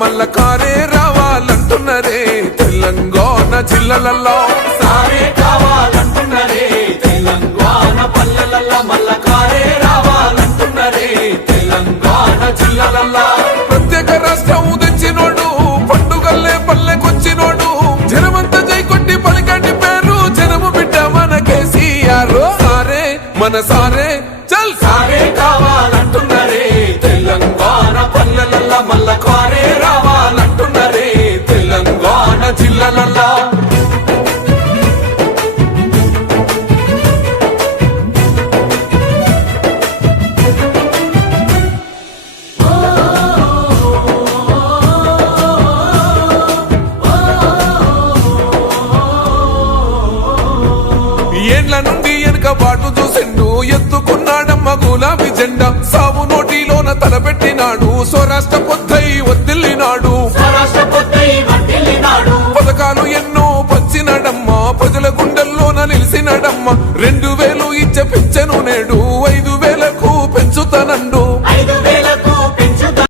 మల్ల కారే రావాలంటున్నరే తెలంగాణ జిల్లాలలో సారే కావాలంటున్నరే తెలంగాణ పల్లెలల్లా మల్ల కారే రావాలంటున్నరే తెలంగాణ జిల్లాలల్లా ప్రత్యేక రాష్ట్రం తెచ్చినోడు పండుగల్లే పల్లెకొచ్చినోడు జనమంతా జై కొట్టి పలికండి పేరు జనము బిడ్డ మన కేసీఆర్ సారే మన సారే చల్ సారే కావాలంటున్నరే తెలంగాణ పల్లెలల్లా మల్ల కారే రావాలంటున్నరే తెలంగాణ జిల్లాలల్లా ఏండ్ల నుండి వెనుక బాటు చూసిండు ఎత్తుకున్నాడమ్మ గులాబీ జెండా సాగు నోటిలోన తలపెట్టినాడు స్వరాష్ట్ర పొద్దై వదిలినాడు పథకాలు ఎన్నో పంచినాడమ్మ ప్రజల గుండెల్లోన నిలిచినాడమ్మ 2000 ఇచ్చ పింఛను నేడు